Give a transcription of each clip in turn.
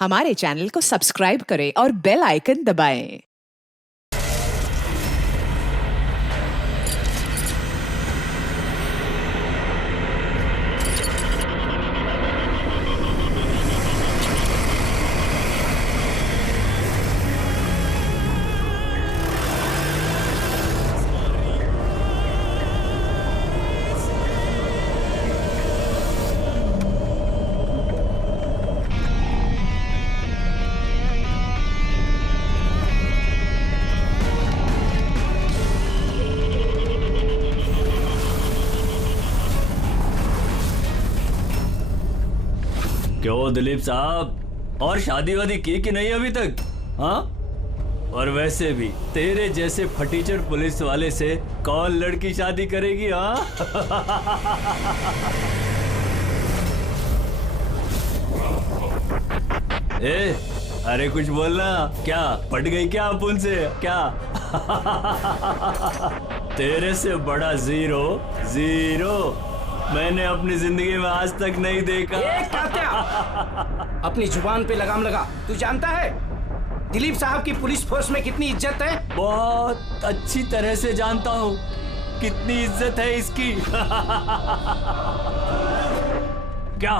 हमारे चैनल को सब्सक्राइब करें और बेल आइकन दबाएं। क्यों दिलीप साहब, और शादी वादी की कि नहीं अभी तक? हाँ, और वैसे भी तेरे जैसे फटीचर पुलिस वाले से कौन लड़की शादी करेगी? हाँ ए, अरे कुछ बोलना। क्या पट गई क्या अपुन से? क्या तेरे से बड़ा जीरो जीरो मैंने अपनी जिंदगी में आज तक नहीं देखा। क्या अपनी जुबान पे लगाम लगा। तू जानता है दिलीप साहब की पुलिस फोर्स में कितनी इज्जत है? बहुत अच्छी तरह से जानता हूँ कितनी इज्जत है इसकी। क्या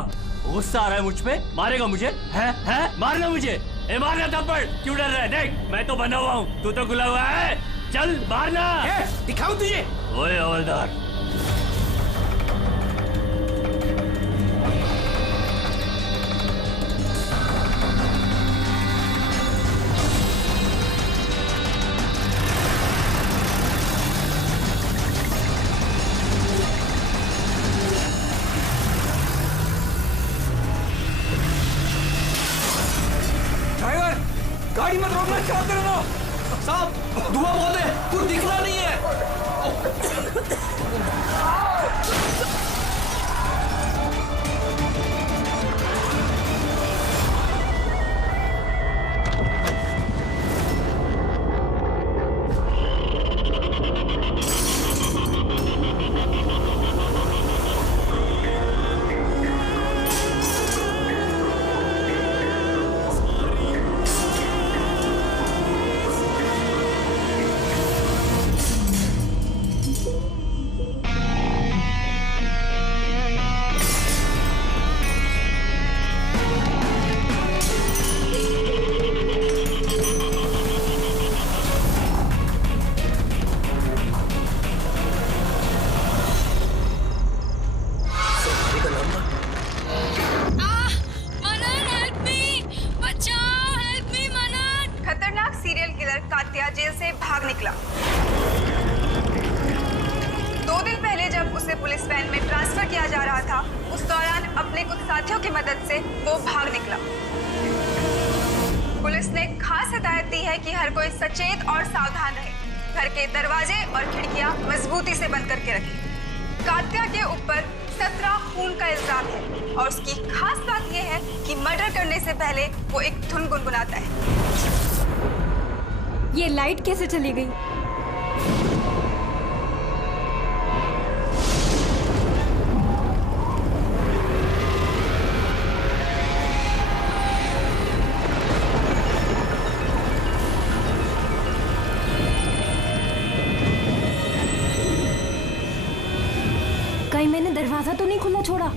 गुस्सा आ रहा है मुझ पे? मारेगा मुझे? है मारना मुझे? मारना थप्पड़। क्यों डर रहा है? देख मैं तो बना हुआ हूँ, तू तो खुला हुआ है। चल मारना। दिखाऊं तुझे? ओए हवलदार, गाड़ी मत रोकना। क्या कर रहे हो साहब? धुआं बहुत है, कुछ दिखना नहीं है। जेल से भाग निकला। 2 दिन पहले जब उसे पुलिस वैन में ट्रांसफर किया जा रहा था, उस दौरान अपने कुछ साथियों की मदद से वो भाग निकला। पुलिस ने खास हिदायत दी है कि हर कोई सचेत और सावधान रहे। घर के दरवाजे और खिड़कियां मजबूती से बंद करके रखें। कात्या के ऊपर 17 खून का इल्जाम है और उसकी खास बात यह है कि मर्डर करने से पहले वो एक धुन गुनगुनाता है। ये लाइट कैसे चली गई? कहीं मैंने दरवाजा तो नहीं खुला छोड़ा?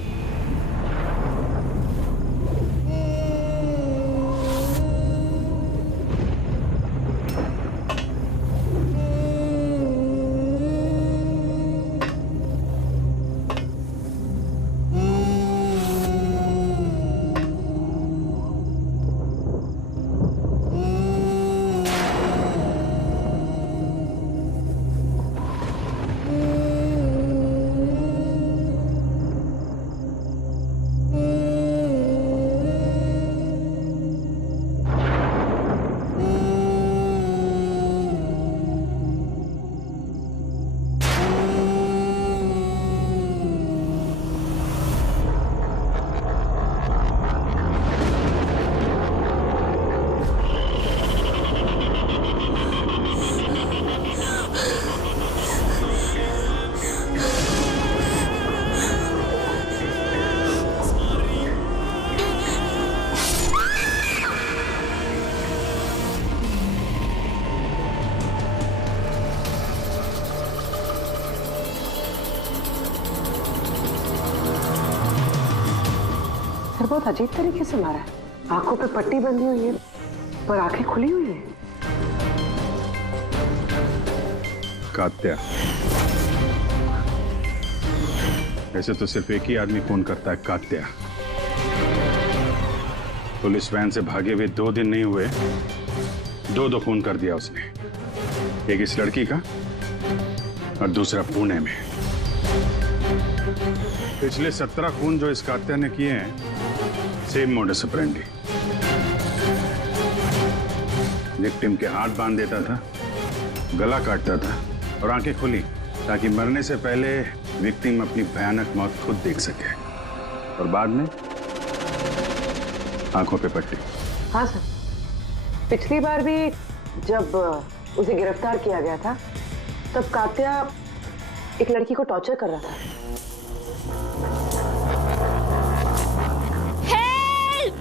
बहुत अजीब तरीके से मारा है। आंखों पे पट्टी बंधी हुई है पर आंखें खुली हुई है। कात्या, ऐसे तो सिर्फ एक ही आदमी फोन करता है, कात्या। पुलिस वैन से भागे हुए 2 दिन नहीं हुए, दो खून कर दिया उसने। एक इस लड़की का और दूसरा पुणे में। पिछले 17 खून जो इस कात्या ने किए हैं, सेम मोडस ऑपरेंडी। विक्टिम के हाथ बांध देता था, गला काटता था और आंखें खुली ताकि मरने से पहले विक्टिम अपनी भयानक मौत खुद देख सके। और बाद में आंखों पे पट्टी। हाँ सर, पिछली बार भी जब उसे गिरफ्तार किया गया था तब कात्या एक लड़की को टॉर्चर कर रहा था। हेल्प!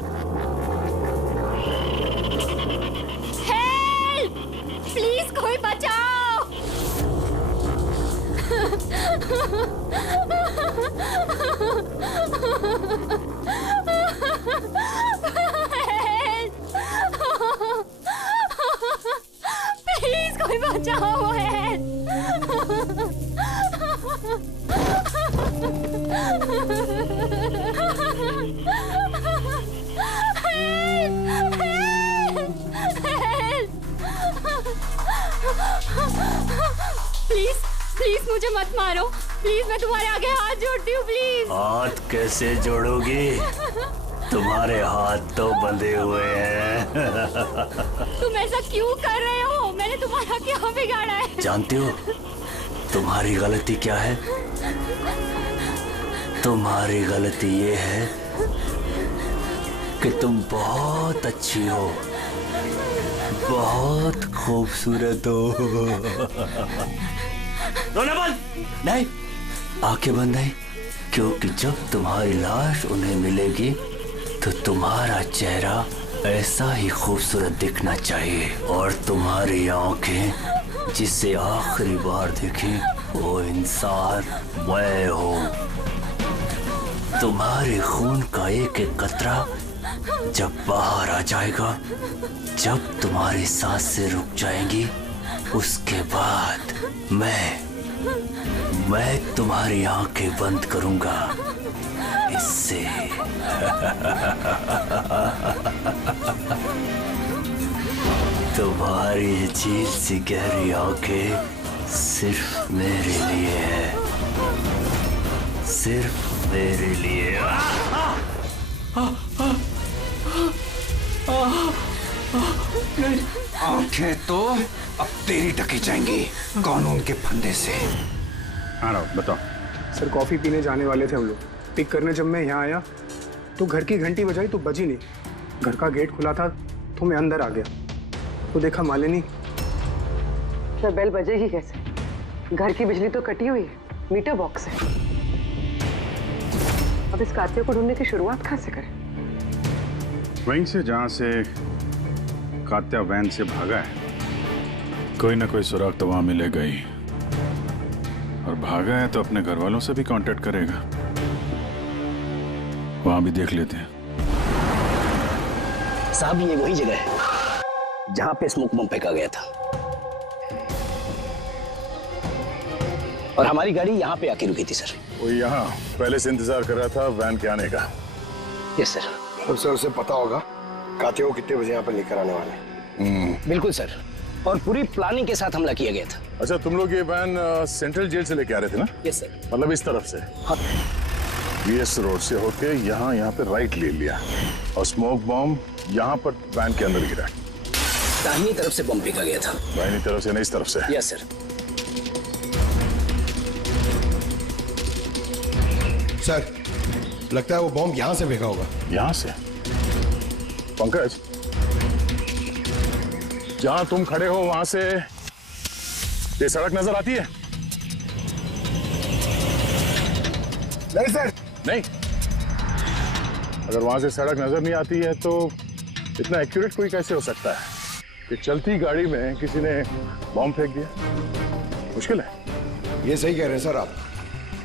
हेल्प! प्लीज कोई बचाओ! प्लीज कोई बचाओ! प्लीज प्लीज मुझे मत मारो, प्लीज मैं तुम्हारे आगे हाथ जोड़ती हूँ, प्लीज। हाथ कैसे जोड़ोगी? तुम्हारे हाथ तो बंधे हुए हैं। तुम ऐसा क्यों कर रहे हो? मैंने तुम्हारा क्या बिगाड़ा है? जानती हो तुम्हारी गलती क्या है? तुम्हारी गलती ये है कि तुम बहुत अच्छी हो, बहुत खूबसूरत हो। रोना बंद! नहीं, आंखें बंद नहीं, क्योंकि जब तुम्हारी लाश उन्हें मिलेगी तो तुम्हारा चेहरा ऐसा ही खूबसूरत दिखना चाहिए। और तुम्हारी आंखें जिसे आखिरी बार देखी वो इंसान मैं हूँ। तुम्हारे खून का एक एक कतरा जब बाहर आ जाएगा, जब तुम्हारी सांसें रुक जाएंगी, उसके बाद मैं तुम्हारी आंखें बंद करूंगा। इससे तुम्हारी झील सी गहरी आंखें सिर्फ मेरे लिए है, सिर्फ मेरे लिए। आंखें तो अब तेरी ढकी जाएंगी कानून के फंदे से। हाँ राव, बताओ। सर कॉफी पीने जाने वाले थे हम लोग। पिक करने जब मैं यहाँ आया तो घर की घंटी बजाई तो बजी नहीं। घर का गेट खुला था तो मैं अंदर आ गया तो देखा मालिनी। सर बेल बजेगी कैसे? घर की बिजली तो कटी हुई है, मीटर बॉक्स है। अब इस कात्या को ढूंढने की शुरुआत कहाँ से करें? वहीं से जहां से कात्या वैन से भागा है। कोई ना कोई सुराग तो वहां मिलेगा ही। और भागा है तो अपने घर वालों से भी कांटेक्ट करेगा। वहां भी देख लेते हैं। साहब ये वही जगह है जहां पे स्मोक बम फेंका गया था और हमारी गाड़ी यहाँ पे आके रुकी थी सर। वो यहाँ पहले से इंतजार कर रहा था वैन के आने का। Yes sir. तो सर उसे पता होगा कात्या को कितने बजे यहाँ पर लेकर आने वाले। बिल्कुल सर, और पूरी प्लानिंग के साथ हमला किया गया था। अच्छा, तुम लोग ये वैन सेंट्रल जेल से लेके आ रहे थे ना? Yes sir. मतलब इस तरफ से? हाँ। बीएस रोड से होके यहाँ पे राइट ले लिया और स्मोक बॉम्ब यहाँ पर वैन के अंदर गिरा। दाहिनी तरफ से बम फेंका गया था। दाहिनी तरफ से नहीं, इस तरफ से? Yes sir. सर लगता है वो बॉम्ब यहाँ से फेंका होगा। यहाँ से? पंकज, जहां तुम खड़े हो वहां से ये सड़क नजर आती है? नहीं सर। नहीं? अगर वहां से सड़क नजर नहीं आती है तो इतना एक्यूरेट कोई कैसे हो सकता है कि चलती गाड़ी में किसी ने बॉम्ब फेंक दिया? मुश्किल है। ये सही कह रहे हैं सर आप।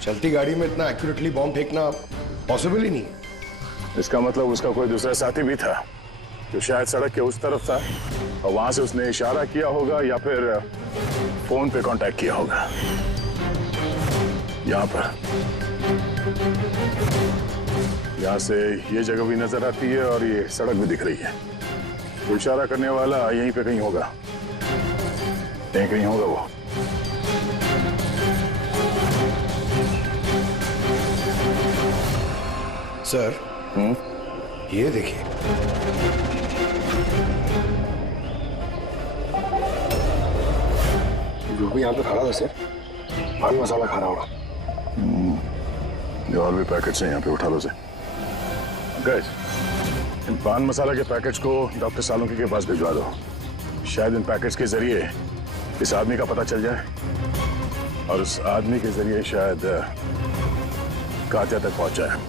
चलती गाड़ी में इतना एक्यूरेटली बॉम्ब फेंकना पॉसिबल ही नहीं है। इसका मतलब उसका कोई दूसरा साथी भी था जो शायद सड़क के उस तरफ था और वहां से उसने इशारा किया होगा या फिर फोन पे कांटेक्ट किया होगा। यहाँ से ये जगह भी नजर आती है और ये सड़क भी दिख रही है। तो इशारा करने वाला यहीं पे कहीं होगा, यहीं कहीं होगा वो। सर ये देखिए, जो भी यहाँ पे खड़ा था सर, पान मसाला खा रहा होगा। ये और भी पैकेट्स हैं यहाँ पे, उठा लो से। गाइस, इन पान मसाला के पैकेट्स को डॉक्टर सालुंकी के पास भिजवा दो। शायद इन पैकेट्स के जरिए इस आदमी का पता चल जाए और उस आदमी के जरिए शायद कात्या तक पहुंच जाए।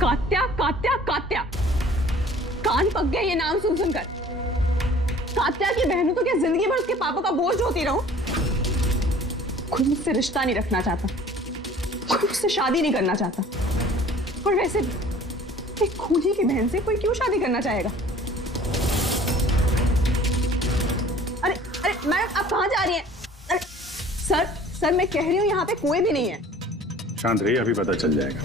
कात्या कात्या कात्या, कान पक गए ये नाम सुन सुनकर। कात्या की बहनों तो क्या जिंदगी भर उसके पापा का बोझ होती रहूं? कोई मुझसे रिश्ता नहीं रखना चाहता, कोई मुझसे शादी नहीं करना चाहता। और वैसे एक खूनी की बहन से कोई क्यों शादी करना चाहेगा? अरे अरे मैडम, आप कहाँ जा रही हैं? अरे सर मैं कह रही हूँ यहाँ पे कोई भी नहीं है। शांत रहिए, अभी पता चल जाएगा।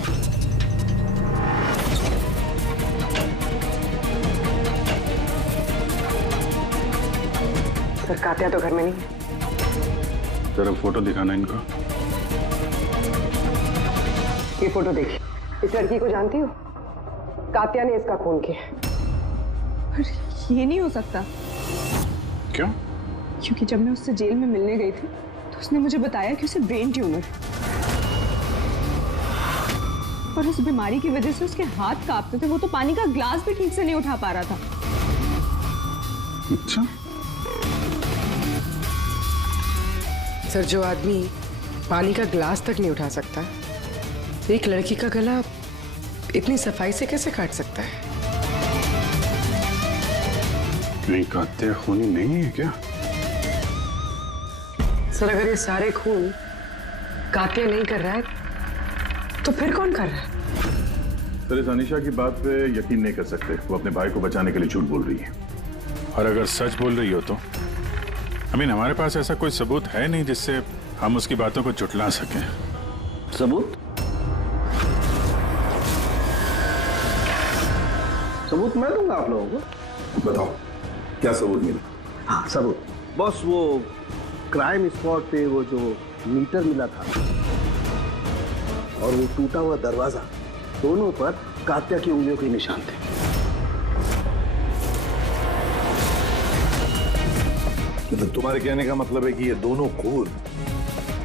सर कात्या तो घर में नहीं है। जरा फोटो दिखाना इनको। ये फोटो देखिए, इस लड़की को जानती हो? कात्या ने इसका खून किया। अरे ये नहीं हो सकता। क्यों? क्योंकि जब मैं उससे जेल में मिलने गई थी तो उसने मुझे बताया कि उसे ब्रेन ट्यूमर है और उस बीमारी की वजह से उसके हाथ कांपते थे। वो तो पानी का ग्लास भी ठीक से नहीं उठा पा रहा था। अच्छा। सर, जो आदमी पानी का ग्लास तक नहीं उठा सकता, एक लड़की का गला इतनी सफाई से कैसे काट सकता है? नहीं, कात्या खूनी नहीं है क्या? सर, अगर ये सारे खून कात्या नहीं कर रहा है तो फिर कौन कर रहा है? सर, इस अनीशा की बात पे यकीन नहीं कर सकते। वो अपने भाई को बचाने के लिए झूठ बोल रही है, और अगर सच बोल रही हो तो हमारे पास ऐसा कोई सबूत है नहीं जिससे हम उसकी बातों को झुठला सकें। सबूत? सबूत मैं दूंगा आप लोगों को। बताओ क्या सबूत मिला? हाँ सबूत बॉस, वो क्राइम स्पॉट पे वो जो मीटर मिला था और वो टूटा हुआ दरवाजा, दोनों पर कात्या की उंगलियों के निशान थे। मतलब तुम्हारे कहने का मतलब है कि ये दोनों खून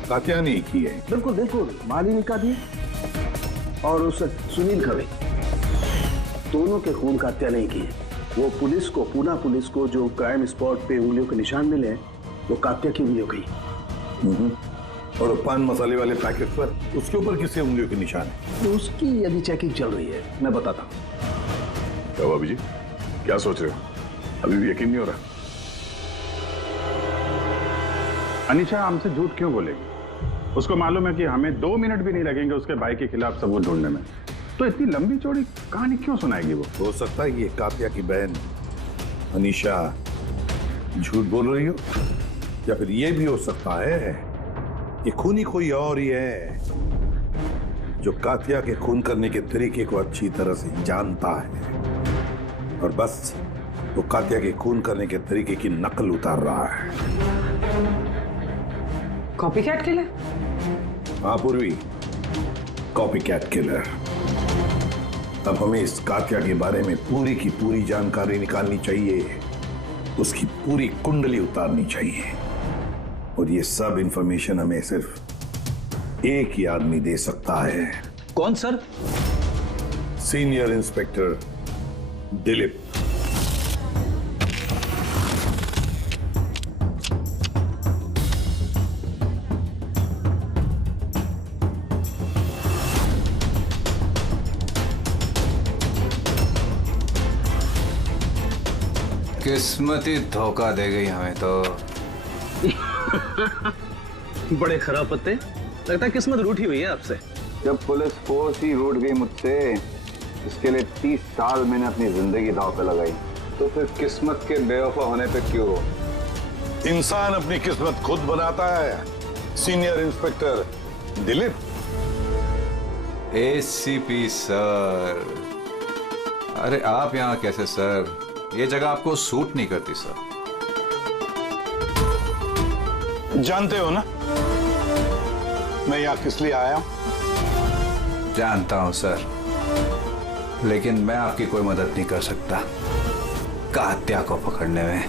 कात्या ने की है? बिल्कुल बिल्कुल, मालिनी का भी और उस सुनील का भी, दोनों के खून कात्या नहीं किए। वो पुलिस को, पूना पुलिस को जो क्राइम स्पॉट पे उंगलियों के निशान मिले हैं वो कात्या की उंगलियों के ही। और पान मसाले वाले पैकेट पर उसके ऊपर किसके उंगलियों के निशान है? तो उसकी यदि चेकिंग चल रही है, मैं बताता हूँ। क्या हुआ अभी जी, क्या सोच रहे हो? अभी भी यकीन नहीं हो रहा? अनीशा हमसे झूठ क्यों बोलेगी? उसको मालूम है कि हमें 2 मिनट भी नहीं लगेंगे उसके भाई के खिलाफ सबूत ढूंढने में, तो इतनी लंबी चौड़ी कहानी क्यों सुनाएगी वो? हो सकता है कि ये कात्या की बहन अनीशा झूठ बोल रही हो, या फिर ये भी हो सकता है कि खूनी कोई और ही है जो कात्या के खून करने के तरीके को अच्छी तरह से जानता है और बस वो कात्या के खून करने के तरीके की नकल उतार रहा है। Copycat killer? हाँ पूर्वी, कॉपीकैट किलर। अब हमें इस कात्या के बारे में पूरी की पूरी जानकारी निकालनी चाहिए, उसकी पूरी कुंडली उतारनी चाहिए, और ये सब इंफॉर्मेशन हमें सिर्फ एक ही आदमी दे सकता है। कौन सर? Senior inspector Dilip. किस्मत ही धोखा दे गई हमें तो। बड़े खराब पत्ते, लगता है किस्मत रूठी हुई है आपसे। जब पुलिस फोर्स ही रूठ गई मुझसे इसके लिए 30 साल मैंने अपनी जिंदगी दांव पे लगाई। तो फिर किस्मत के बेवफा होने पे क्यों रो? इंसान अपनी किस्मत खुद बनाता है। Senior inspector Dilip. ACP sir, अरे आप यहाँ कैसे सर? ये जगह आपको सूट नहीं करती सर। जानते हो ना मैं यहाँ किस लिए आया? जानता हूं सर, लेकिन मैं आपकी कोई मदद नहीं कर सकता कात्या को पकड़ने में।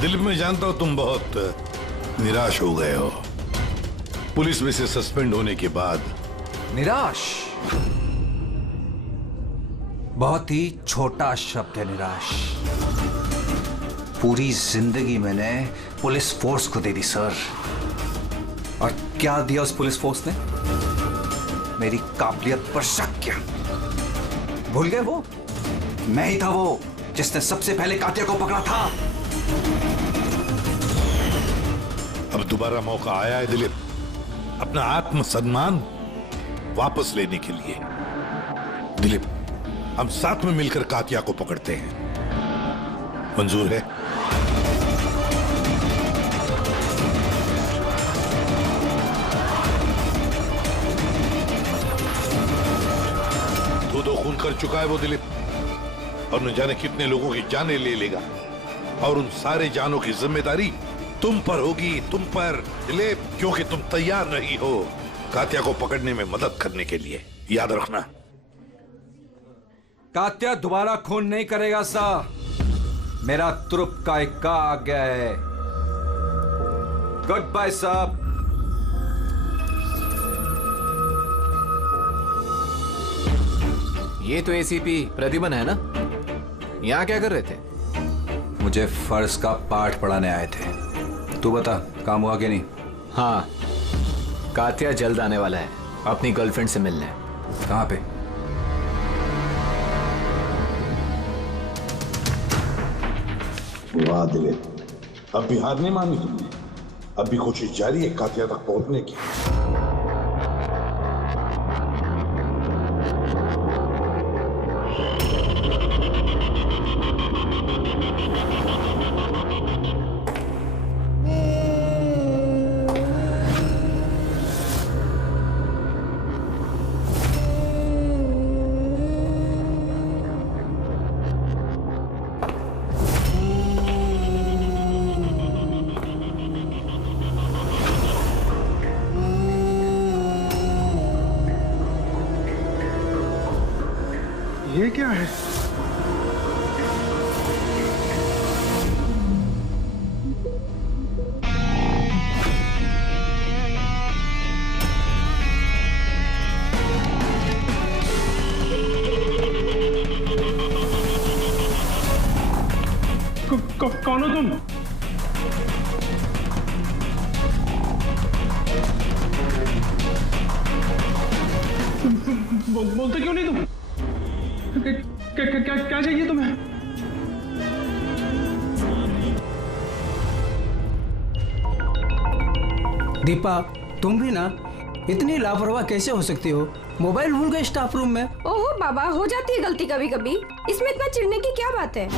दिलीप, मैं जानता हूं तुम बहुत निराश हो गए हो पुलिस में से सस्पेंड होने के बाद। निराश बहुत ही छोटा शब्द है निराश। पूरी जिंदगी मैंने पुलिस फोर्स को दे दी सर, और क्या दिया उस पुलिस फोर्स ने? मेरी काबिलियत पर शक किया। भूल गए वो? मैं ही था वो जिसने सबसे पहले कात्या को पकड़ा था। अब दोबारा मौका आया है दिलीप अपना आत्मसम्मान वापस लेने के लिए। दिलीप, हम साथ में मिलकर कात्या को पकड़ते हैं, मंजूर है? दो खून कर चुका है वो दिलीप, और न जाने कितने लोगों की जानें ले लेगा, और उन सारे जानों की जिम्मेदारी तुम पर होगी, तुम पर दिलीप, क्योंकि तुम तैयार नहीं हो कात्या को पकड़ने में मदद करने के लिए। याद रखना। कात्या दोबारा खून नहीं करेगा साहब। मेरा तुरुप का इक्का आ गया है। गुड बाय साहब। ये तो एसीपी प्रतिबन है ना? यहाँ क्या कर रहे थे? मुझे फर्ज का पाठ पढ़ाने आए थे। तू बता, काम हुआ कि नहीं? हाँ, कात्या जल्द आने वाला है अपनी गर्लफ्रेंड से मिलने। कहाँ पे? वाह दिलीप, अब भी हार नहीं मानी तुमने। अब भी कोशिश जारी है कात्या तक पहुंचने की। ये क्या है? कौन हो तुम? बोलते क्यों नहीं तुम? क्या चाहिए तुम्हें? दीपा, तुम भी ना इतनी लापरवाह कैसे हो सकती हो? मोबाइल भूल गए स्टाफ रूम में। ओहो बाबा, हो जाती है गलती कभी कभी, इसमें इतना चिढ़ने की क्या बात है?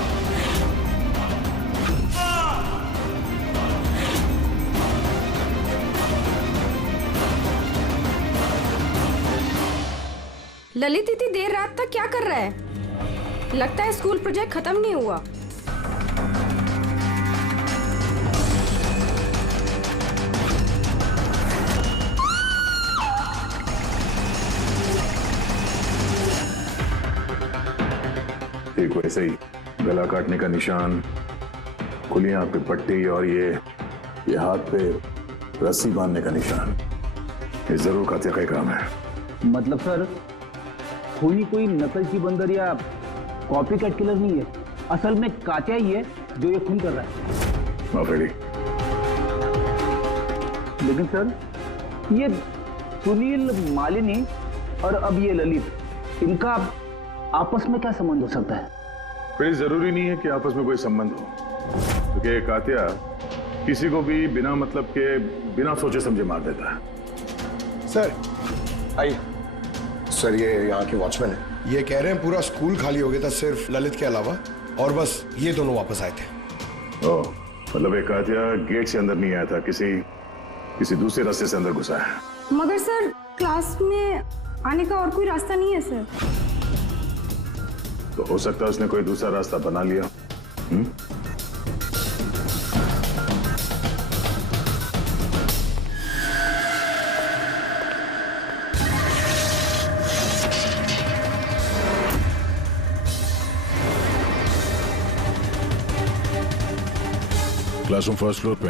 ललित इतनी देर रात तक क्या कर रहा है? लगता है स्कूल प्रोजेक्ट खत्म नहीं हुआ। एक वैसे ही गला काटने का निशान, खुली आंख पे पट्टी, और ये हाथ पे रस्सी बांधने का निशान। ये जरूर कात्या का ही काम है। मतलब सर, खूनी कोई नकलची बंदर या कॉपी कैट किलर नहीं है, असल में कात्या ही है जो ये खून कर रहा है। माफी। लेकिन सर, ये सुनील, मालिनी और अब ये ललित, इनका आपस में क्या संबंध हो सकता है? कोई जरूरी नहीं है कि आपस में कोई संबंध हो, क्योंकि कात्या किसी को भी बिना मतलब के, बिना सोचे समझे मार देता है। सर आइए। सर ये यहाँ के वॉचमैन है, ये कह रहे हैं पूरा स्कूल खाली हो गया था सिर्फ ललित के अलावा, और बस ये दोनों वापस आए थे। ओह, मतलब एक कातिया गेट से अंदर नहीं आया था, किसी दूसरे रास्ते से अंदर घुसा है। मगर सर क्लास में आने का और कोई रास्ता नहीं है सर। तो हो सकता है उसने कोई दूसरा रास्ता बना लिया। क्लासरूम फर्स्ट फ्लोर पे,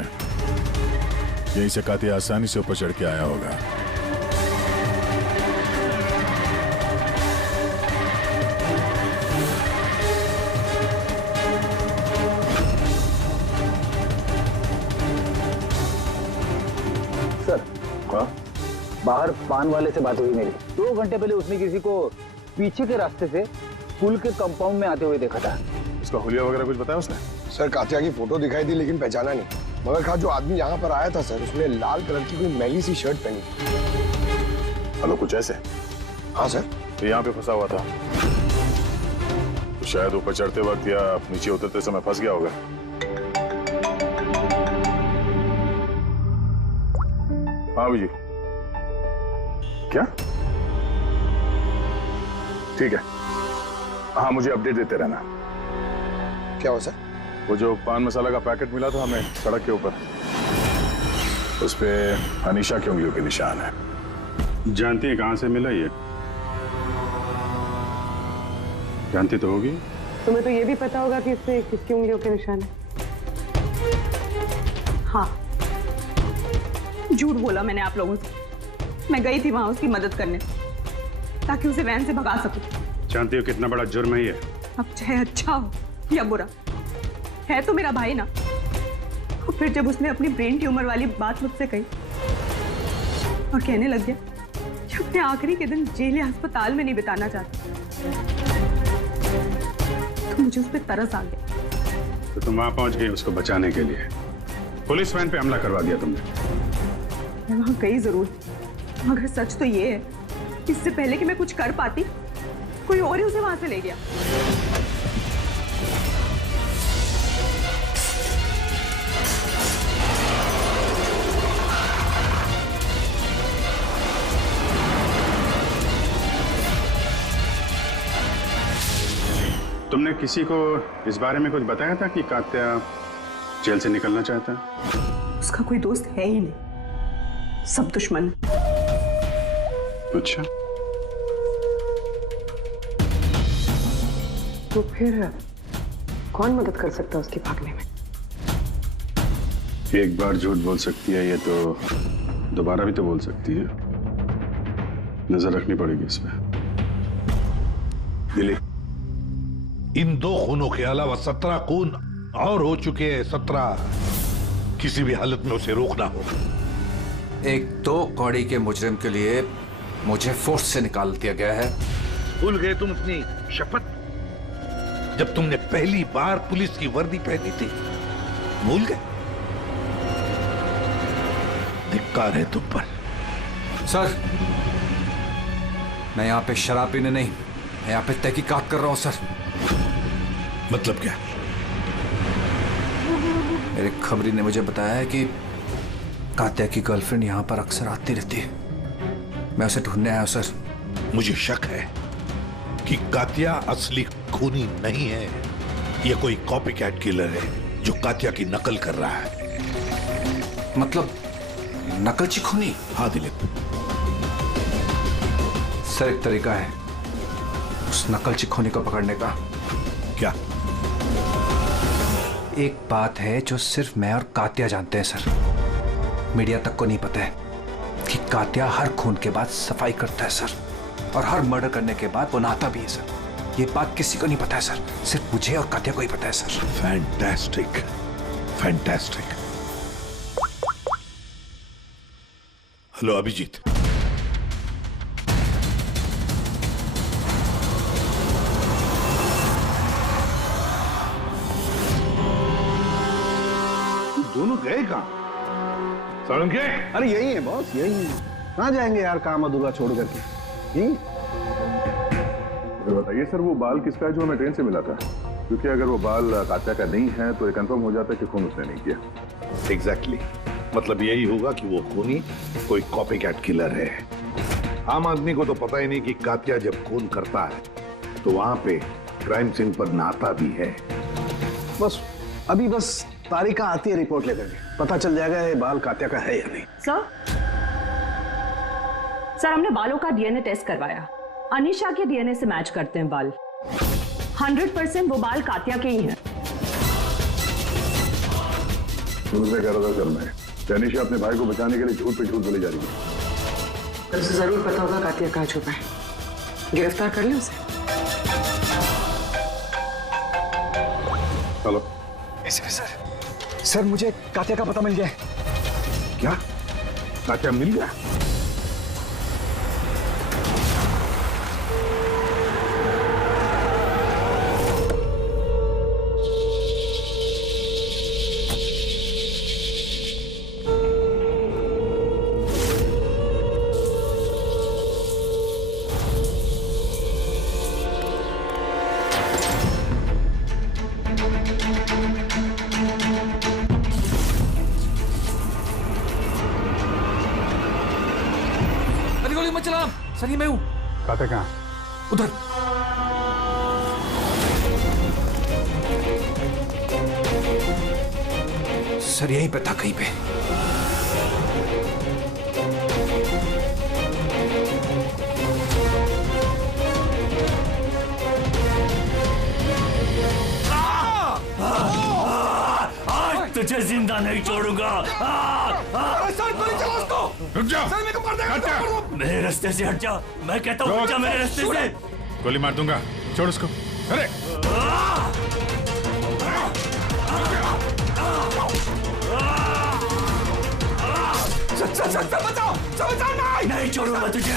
यहीं से कातिया आसानी से ऊपर चढ़ के आया होगा। सर, बाहर पान वाले से बात हुई मेरी। 2 घंटे पहले उसने किसी को पीछे के रास्ते से पुल के कंपाउंड में आते हुए देखा था। उसका हुलिया वगैरह कुछ बताया उसने? सर कातिया की फोटो दिखाई दी लेकिन पहचाना नहीं, मगर कहा जो आदमी यहाँ पर आया था सर उसने लाल कलर की कोई मैली सी शर्ट पहनी। हेलो, कुछ ऐसे? हाँ सर। तो यहाँ पे फंसा हुआ था, तो शायद ऊपर चढ़ते वक्त या नीचे उतरते समय फंस गया होगा। हाँ जी, क्या? ठीक है, हाँ मुझे अपडेट देते रहना। क्या हुआ सर? वो जो पान मसाला का पैकेट मिला था हमें सड़क के ऊपर, उस पे अनीशा की उंगलियों के निशान है। जानती है कहां से मिला ये? जानती तो होगी। तुम्हें तो ये भी पता होगा कि इसमें किसकी उंगलियों के निशान है। हाँ, झूठ बोला मैंने आप लोगों से। मैं गई थी वहां उसकी मदद करने ताकि उसे वैन से भगा सकूं। जानती हो कितना बड़ा जुर्म है ये? अब चाहे अच्छा हो या बुरा, है तो मेरा भाई ना। और फिर जब उसने अपनी ब्रेन ट्यूमर वाली बात मुझसे कही और कहने लग गया कि अपने आखिरी के दिन जेल या अस्पताल में नहीं बिताना चाहता, तो मुझे उस पर तरस आ गया। तो तुम वहां पहुंच गई उसको बचाने के लिए, पुलिस वैन पे हमला करवा दिया तुमने। मैं वहां गई जरूर, मगर सच तो ये है इससे पहले कि मैं कुछ कर पाती, कोई और ही उसे वहां से ले गया। तुमने किसी को इस बारे में कुछ बताया था कि कात्या जेल से निकलना चाहता है? उसका कोई दोस्त है ही नहीं, सब दुश्मन। अच्छा, तो फिर कौन मदद कर सकता है उसके भागने में? एक बार झूठ बोल सकती है ये तो दोबारा भी तो बोल सकती है। नजर रखनी पड़ेगी इस पे। दिलीप, इन 2 खूनों के अलावा 17 खून और हो चुके हैं। 17 किसी भी हालत में उसे रोकना होगा। एक 2 कौड़ी के मुजरिम के लिए मुझे फोर्स से निकाल दिया गया है। भूल गए तुम अपनी शपथ जब तुमने पहली बार पुलिस की वर्दी पहनी थी? भूल गए? धिक्कार है तुम पर। सर, मैं यहाँ पे शराब पीने नहीं, मैं यहाँ पे तहकीकात कर रहा हूँ सर। मतलब क्या? मेरे खबरी ने मुझे बताया है कि कात्या की गर्लफ्रेंड यहाँ पर अक्सर आती रहती है। मैं उसे ढूंढने आया हूँ सर। मुझे शक है कि कात्या असली खूनी नहीं है। यह कोई कॉपी कैट किलर है जो कात्या की नकल कर रहा है। मतलब नकलची खूनी? हाँ दिलीप, सर एक तरीका है उस नकलची खूनी को पकड़ने का। क्या? एक बात है जो सिर्फ मैं और कात्या जानते हैं सर, मीडिया तक को नहीं पता है कि कात्या हर खून के बाद सफाई करता है सर, और हर मर्डर करने के बाद वो नहाता भी है सर। ये बात किसी को नहीं पता है सर, सिर्फ मुझे और कात्या को ही पता है sir. Fantastic, fantastic. Hello Abhijit, दोनों गए कहाँ? अरे यही है बॉस, यही है। कहाँ जाएंगे यार काम अधूरा छोड़ करके? यही बताइए सर, वो बाल किसका है जो हमें ट्रेन से मिला था? क्योंकि अगर वो बाल कात्या का नहीं है तो ये कंफर्म हो जाता है कि खून उसने नहीं किया। एग्जैक्टली मतलब यही होगा कि वो खूनी कोई कॉपी कैट किलर है। आम आदमी को तो पता ही नहीं कि कात्या जब खून करता है तो वहां पे क्राइम सीन पर नहाता भी है। बस अभी तारिका आती है रिपोर्ट लेकर के, पता चल जाएगा ये बाल कात्या का है या नहीं। सर हमने बालों का डीएनए टेस्ट करवाया, अनीशा के डीएनए से मैच करते हैं बाल। 100% वो बाल कात्या के ही हैं। मुझे कह रहा था सर मैं अनीशा अपने भाई को बचाने के लिए झूठ पे झूठ बोली जा रही है। उसे जरूर पता होगा कात्या कहाँ छुपा है, गिरफ्तार कर ले उसे। हेलो सर मुझे कात्या का पता मिल गया है। क्या? कात्या मिल गया? सर ये मैं हूं। कात्या कहाँ? उधर। सर यहीं पे था कहीं पे। आज तुझे जिंदा नहीं छोड़ूंगा। सर गोली चला उसको। रुक जा। सर मेरे को मार देगा। मेरे रास्ते से हट जा, मैं कहता हूँ हट जा मेरे रास्ते से। गोली मार दूंगा, छोड़ उसको। अरे बचाओ नहीं छोड़ूंगा तुझे।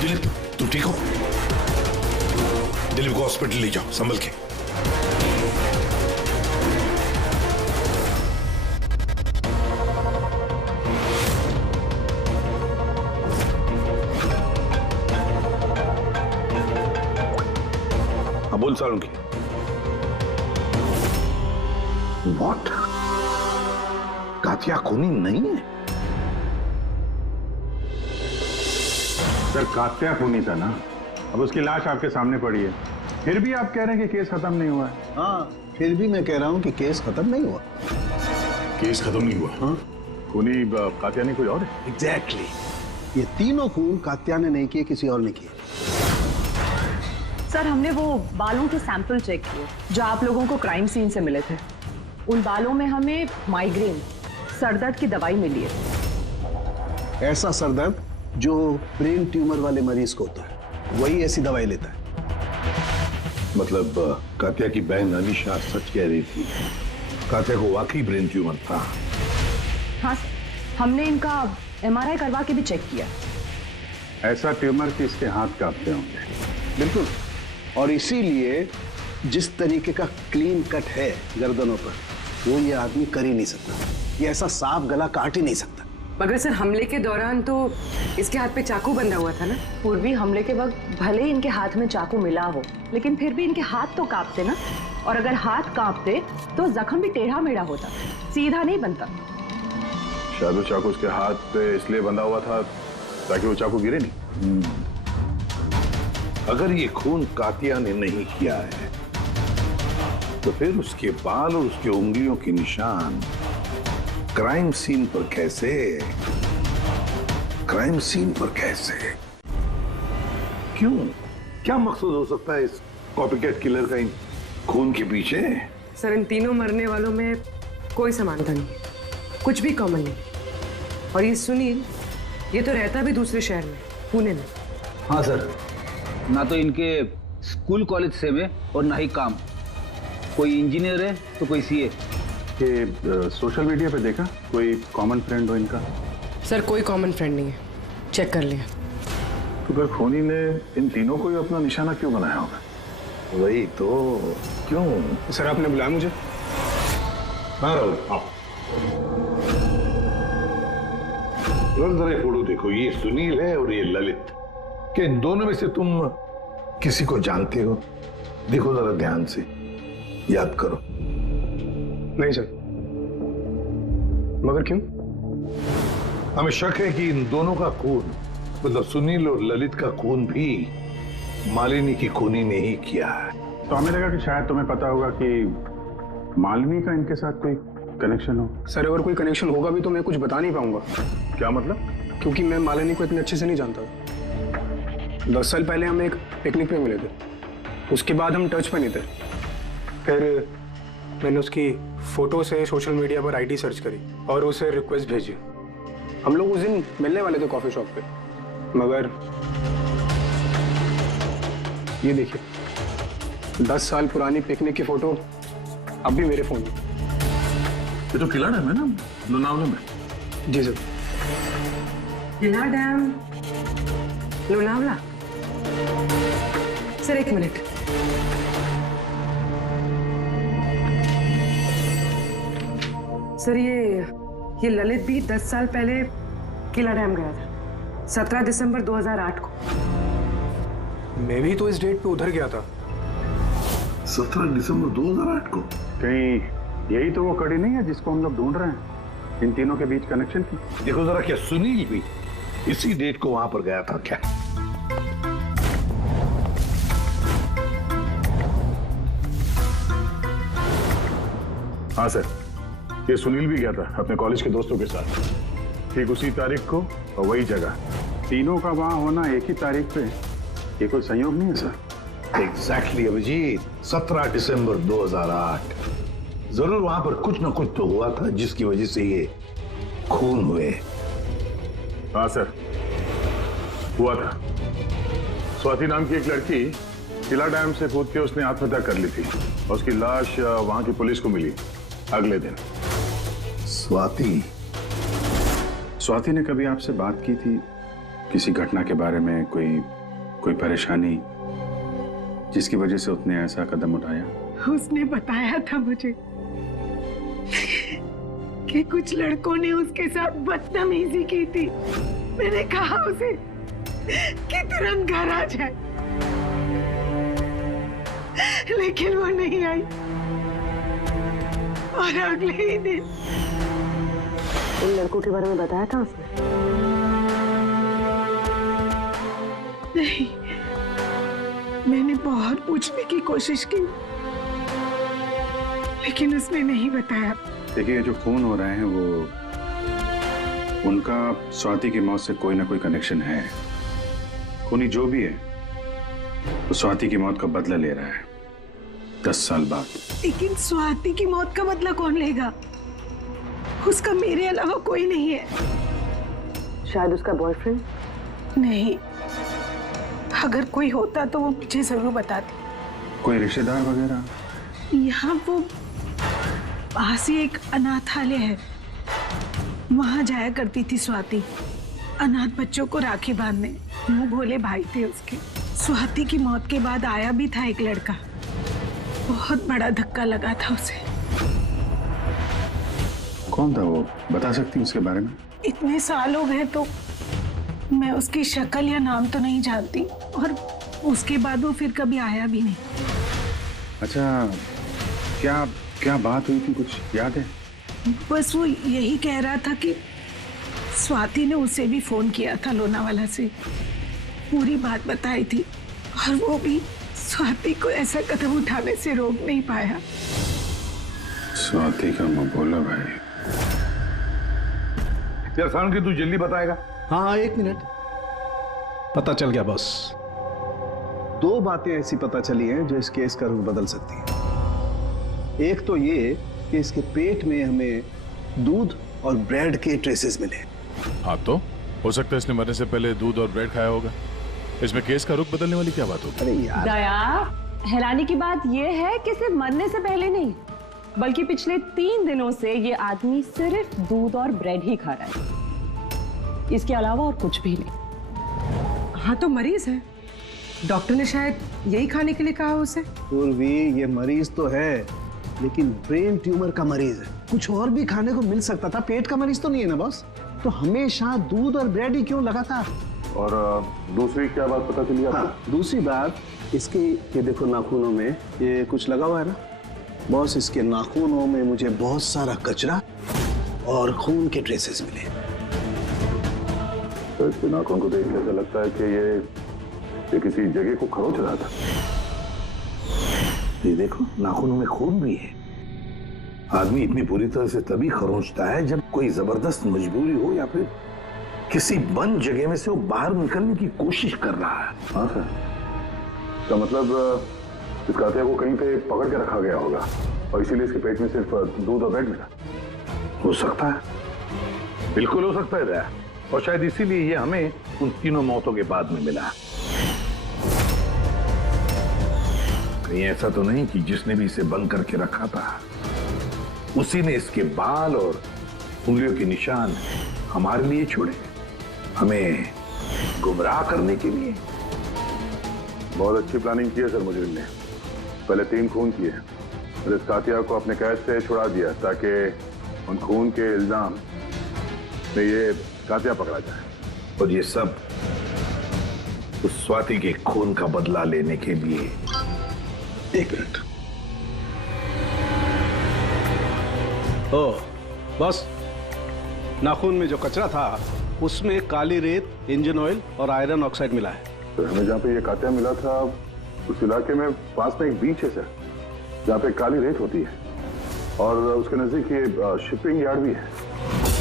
दिलीप तुम ठीक हो? दिलीप को हॉस्पिटल ले जाओ संभल के। हाँ बोल सालुंकी। व्हाट? कात्या खूनी नहीं है? सर कात्या खूनी था ना, अब उसकी लाश आपके सामने पड़ी है, फिर भी आप कह रहे हैं कि केस खत्म नहीं हुआ है। हाँ फिर भी मैं कह रहा हूं कि केस खत्म नहीं हुआ। केस खत्म नहीं हुआ? हाँ खूनी कात्या नहीं कोई और है? एग्जैक्टली ये तीनों खून कात्या ने नहीं किए, किसी और ने किए। सर हमने वो बालों के सैंपल चेक किए जो आप लोगों को क्राइम सीन से मिले थे। उन बालों में हमें माइग्रेन, सरदर्द की दवाई मिली है। ऐसा सरदर्द जो ब्रेन ट्यूमर वाले मरीज को होता है, वही ऐसी दवाई लेता है। मतलब कात्या की बहन अनीशा सच कह रही थी, कात्या को वाकई ब्रेन ट्यूमर था। हाँ सर, हमने इनका एमआरआई करवा के भी चेक किया। ऐसा ट्यूमर कि इसके हाथ कांपते होंगे। बिल्कुल, और इसीलिए जिस तरीके का क्लीन कट है गर्दनों पर, वो ये आदमी कर ही नहीं सकता। ये ऐसा साफ गला काट ही नहीं सकता। मगर सर हमले के दौरान तो इसके हाथ पे चाकू बंधा हुआ था ना। पूर्वी हमले के वक्त भले ही इनके हाथ में चाकू मिला हो, लेकिन फिर भी इनके हाथ तो कांपते ना, और अगर हाथ कांपते तो जख्म भी टेढ़ा मेढ़ा होता, सीधा नहीं बनता। शायद वो चाकू उसके हाथ पे इसलिए बंधा हुआ था ताकि वो चाकू गिरे नहीं। अगर ये खून कात्या ने नहीं किया है तो फिर उसके बाल और उसके उंगलियों के निशान क्राइम सीन पर कैसे? क्राइम सीन पर कैसे? क्यों? क्या मकसद हो सकता है इस कॉपीकैट किलर का इन खून के पीछे? सर इन तीनों मरने वालों में कोई समानता नहीं है, कुछ भी कॉमन नहीं। और ये सुनील, ये तो रहता भी दूसरे शहर में, पुणे में। हाँ सर, ना तो इनके स्कूल कॉलेज सेम है और ना ही काम। कोई इंजीनियर है तो कोई सीए। कि सोशल मीडिया पे देखा कोई कॉमन फ्रेंड हो इनका? सर कोई कॉमन फ्रेंड नहीं है, चेक कर लिया। तो फिर खूनी ने इन तीनों को ही अपना निशाना क्यों बनाया होगा? वही तो, क्यों? सर आपने बुलाया मुझे? हाँ राहुल, आओ। जरा ये फोटो देखो, ये सुनील है और ये ललित। क्या इन दोनों में से तुम किसी को जानते हो? देखो जरा ध्यान से, याद करो। नहीं सर। मगर क्यों? हमें शक है कि इन दोनों का खून, मतलब सुनील और ललित का खून भी मालिनी की खूनी ने ही किया है। तो हमें लगा कि शायद तुम्हें पता होगा कि मालिनी का इनके साथ कोई कनेक्शन हो। सर अगर कोई कनेक्शन होगा भी तो मैं कुछ बता नहीं पाऊंगा। क्या मतलब? क्योंकि मैं मालिनी को इतने अच्छे से नहीं जानता। 10 साल पहले हम एक पिकनिक पे मिले थे, उसके बाद हम टच पे नहीं थे। फिर मैंने उसकी फोटो से सोशल मीडिया पर आईडी सर्च करी और उसे रिक्वेस्ट भेजी। हम लोग उस दिन मिलने वाले थे कॉफी शॉप पे, मगर ये देखिए 10 साल पुरानी पिकनिक की फोटो अब भी मेरे फोन में। ये तो किला डैम है ना, लोनावला में? जी सर। किला डैम, लोनावला। सर एक मिनट। सर ये ललित भी 10 साल पहले किला डैम गया था, 17 दिसंबर 2008 को। मैं भी तो इस डेट पे उधर गया था। 17 दिसंबर 2008 को? कहीं यही तो वो कड़ी नहीं है जिसको हम लोग ढूंढ रहे हैं, इन तीनों के बीच कनेक्शन की? देखो जरा, क्या सुनील भी इसी डेट को वहां पर गया था क्या? हाँ सर, ये सुनील भी गया था अपने कॉलेज के दोस्तों के साथ, ठीक उसी तारीख को और वही जगह। तीनों का वहां होना एक ही तारीख पे, ये कोई संयोग नहीं है सर? एग्जैक्टली अभिजीत, 17 दिसंबर 2008। जरूर वहां पर कुछ ना कुछ तो हुआ था जिसकी वजह से ये खून हुए। हाँ सर, हुआ था। स्वाति नाम की एक लड़की किला डैम से कूद के उसने आत्महत्या कर ली थी और उसकी लाश वहां की पुलिस को मिली अगले दिन। स्वाति ने कभी आपसे बात की थी किसी घटना के बारे में, कोई परेशानी जिसकी वजह से उसने ऐसा कदम उठाया? उसने बताया था मुझे कि कुछ लड़कों ने उसके साथ बदतमीजी की थी। मैंने कहा उसे कि तुरंत घर आ जाए, लेकिन वो नहीं आई और अगले ही दिन उन लड़कों के बारे में बताया था उसने? नहीं, मैंने बहुत पूछने की कोशिश की लेकिन उसने नहीं बताया। देखिए, जो खून हो रहे हैं वो उनका स्वाति की मौत से कोई ना कोई कनेक्शन है। खूनी जो भी है वो स्वाति की मौत का बदला ले रहा है 10 साल बाद। लेकिन स्वाति की मौत का बदला कौन लेगा? उसका मेरे अलावा कोई नहीं है। शायद उसका बॉयफ्रेंड? नहीं, अगर कोई होता तो वो मुझे जरूर बताती। कोई रिश्तेदार वगैरह? यहाँ वो पास ही एक अनाथालय है, वहां जाया करती थी स्वाति अनाथ बच्चों को राखी बांधने। मुंह भोले भाई थे उसके। स्वाति की मौत के बाद आया भी था एक लड़का, बहुत बड़ा धक्का लगा था उसे। कौन था वो, बता सकती हैं उसके बारे में? इतने साल हो गए तो मैं उसकी शक्ल या नाम तो नहीं जानती, और उसके बाद वो फिर कभी आया भी नहीं। अच्छा, क्या बात हुई थी, कुछ याद है? बस वो यही कह रहा था कि स्वाति ने उसे भी फोन किया था लोनावाला से, पूरी बात बताई थी, और वो भी स्वाति को ऐसा कदम उठाने से रोक नहीं पाया। स्वाति का मबोला भाई। यार सारण की तू जल्दी बताएगा? हाँ, 1 मिनट। पता चल गया बॉस। 2 बातें ऐसी पता चली हैं जो इस केस का रुख बदल सकती हैं। एक तो ये कि इसके पेट में हमें दूध और ब्रेड के ट्रेसेस मिले। हाँ, तो हो सकता है इसने मरने से पहले दूध और ब्रेड खाया होगा। इसमें केस का रुख बदलने वाली क्या बात होगी? अरे यार, दया, हैरानी की बात यह है कि सिर्फ मरने से पहले नहीं, बल्कि पिछले 3 दिनों से ये आदमी सिर्फ दूध और ब्रेड ही खा रहा है, इसके अलावा और कुछ भी नहीं। हाँ, तो मरीज है, डॉक्टर ने शायद यही खाने के लिए कहा उसे। पूर्वी, ये मरीज तो है, लेकिन ब्रेन ट्यूमर का मरीज है। कुछ और भी खाने को मिल सकता था, पेट का मरीज तो नहीं है ना बॉस। तो हमेशा दूध और ब्रेड ही क्यों लगातार? और दूसरी क्या बात पता चली आपको? हाँ, दूसरी बात इसके, ये देखो नाखूनों में ये कुछ लगा हुआ है ना बॉस। इसके नाखूनों में मुझे बहुत सारा कचरा और खून के ट्रेसेस मिले। तो इसके नाखून को देख के ऐसा लगता है कि ये किसी जगह को खरोच रहा था। ये देखो नाखूनों में खून भी है। आदमी इतनी बुरी तरह से तभी खरोंचता है जब कोई जबरदस्त मजबूरी हो या फिर किसी बंद जगह में से वो बाहर निकलने की कोशिश कर रहा है। हाँ सर, तो मतलब इस कातिया को कहीं पे पकड़ के रखा गया होगा और इसीलिए इसके पेट में सिर्फ दूध और ब्रेड मिला। हो सकता है, बिल्कुल हो सकता है दया। और शायद इसीलिए ये हमें उन तीनों मौतों के बाद में मिला। कहीं ऐसा तो नहीं कि जिसने भी इसे बंद करके रखा था उसी ने इसके बाल और उंगलियों के निशान हमारे लिए छोड़े, हमें गुमराह करने के लिए। बहुत अच्छी प्लानिंग की है सर मुजरिम ने। पहले 3 खून किए और इस कातिया को अपने कैद से छुड़ा दिया ताकि उन खून के इल्जाम में ये कातिया पकड़ा जाए। और ये सब उस स्वाति के खून का बदला लेने के लिए। 1 मिनट। ओ बस, नाखून में जो कचरा था उसमें काली रेत, इंजन ऑयल और आयरन ऑक्साइड मिला है। तो हमें जहाँ पे ये कातिया मिला था उस इलाके में पास में एक बीच है सर जहाँ पे काली रेत होती है और उसके नजदीक ये शिपिंग यार्ड भी है।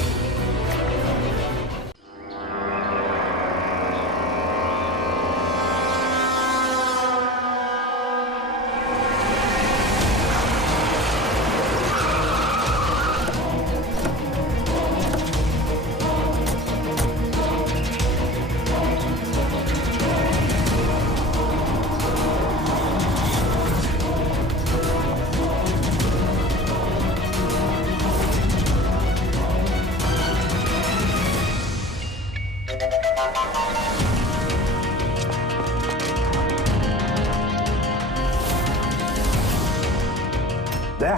दया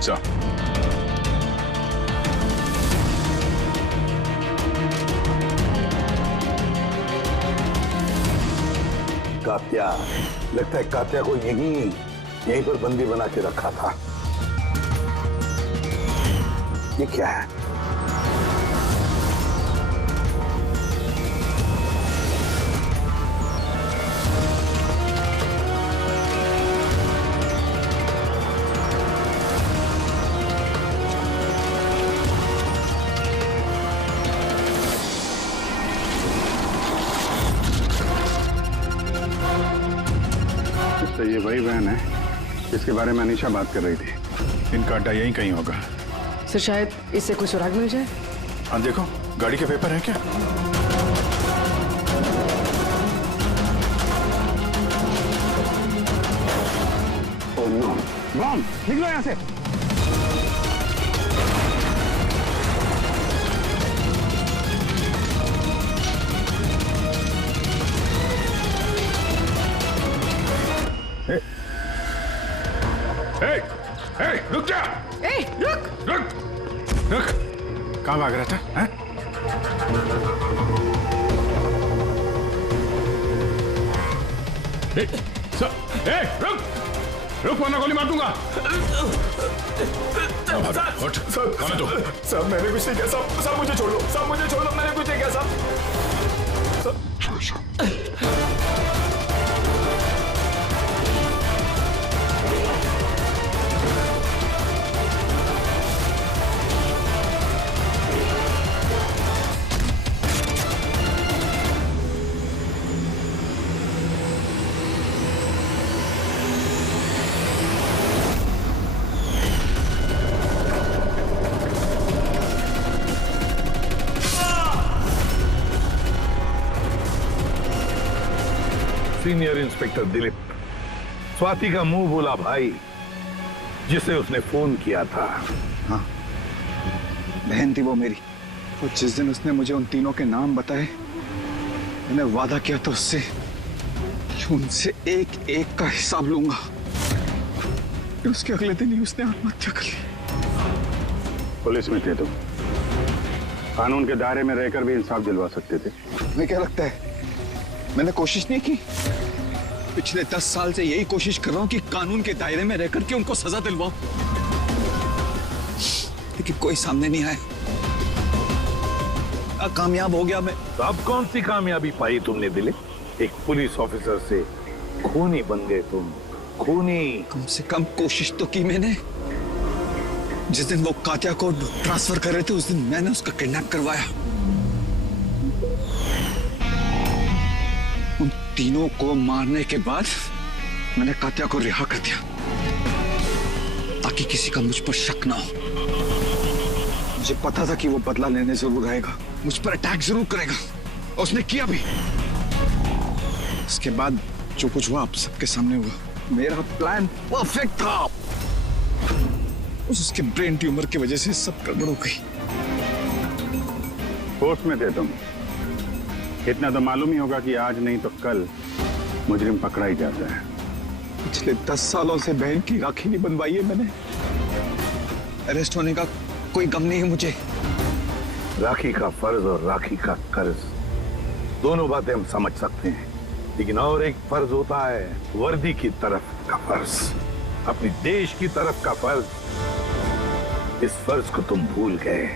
सर, कात्या, लगता है कात्या को यहीं पर बंदी बना के रखा था। ये क्या है? तो ये वही वैन है जिसके बारे में अनीशा बात कर रही थी। इनका अड्डा यहीं कहीं होगा। सर शायद इससे कोई सुराग मिल जाए। हाँ देखो, गाड़ी के पेपर हैं क्या? Oh no, bomb! निकलो यहाँ से। रुक जा! रुक! कहाँ भाग रहा था? हैं? रुक वरना गोली मार दूंगा। साहब मैंने कुछ नहीं किया साहब, मुझे छोड़ दो साहब, मुझे छोड़ दो, मैंने कुछ नहीं किया साहब। सीनियर इंस्पेक्टर दिलीप, स्वाति का मुंह बोला भाई जिसे उसने फोन किया था। हाँ, बहन थी वो मेरी। और जिस दिन उसने मुझे उन तीनों के नाम बताए, मैंने वादा किया था उससे कि उनसे एक एक का हिसाब लूंगा। फिर उसके अगले दिन ही उसने आत्महत्या कर ली। पुलिस में थे तुम, कानून के दायरे में रहकर भी इंसाफ दिलवा सकते थे। तुम्हें क्या लगता है मैंने कोशिश नहीं की? पिछले 10 साल से यही कोशिश कर रहा हूं कि कानून के दायरे में रहकर के उनको सजा दिलवाऊं, लेकिन कोई सामने नहीं आया। कामयाब हो गया मैं। तो अब कौन सी कामयाबी पाई तुमने दिले? एक पुलिस ऑफिसर से खूनी बन गए तुम, खूनी। कम से कम कोशिश तो की मैंने। जिस दिन वो कात्या को ट्रांसफर कर रहे थे उस दिन मैंने उसका किडनैप करवाया। उन तीनों को मारने के बाद मैंने कात्या को रिहा कर दिया ताकि किसी का मुझ पर शक ना हो। मुझे पता था कि वो बदला लेने जरूर आएगा, मुझ पर अटैक जरूर करेगा, और उसने किया भी। इसके बाद जो कुछ हुआ आप सबके सामने हुआ। मेरा प्लान परफेक्ट था, उसके ब्रेन ट्यूमर की वजह से सब गड़बड़ हो गई। होश में थे तुम, इतना तो मालूम ही होगा कि आज नहीं तो कल मुजरिम पकड़ा ही जाता है। पिछले 10 सालों से बहन की राखी नहीं बनवाई है मैंने। अरेस्ट होने का कोई गम नहीं है मुझे। राखी का फर्ज और राखी का कर्ज, दोनों बातें हम समझ सकते हैं, लेकिन और एक फर्ज होता है वर्दी की तरफ का फर्ज, अपनी देश की तरफ का फर्ज। इस फर्ज को तुम भूल गए।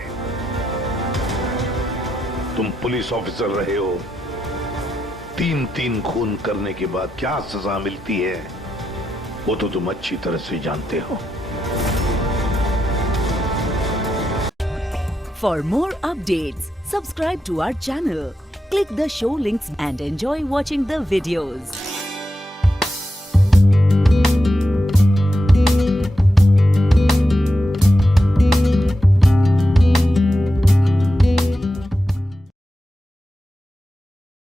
तुम पुलिस ऑफिसर रहे हो, 3 खून करने के बाद क्या सजा मिलती है वो तो तुम अच्छी तरह से जानते हो। For more updates, subscribe to our channel, click the show links and enjoy watching the videos.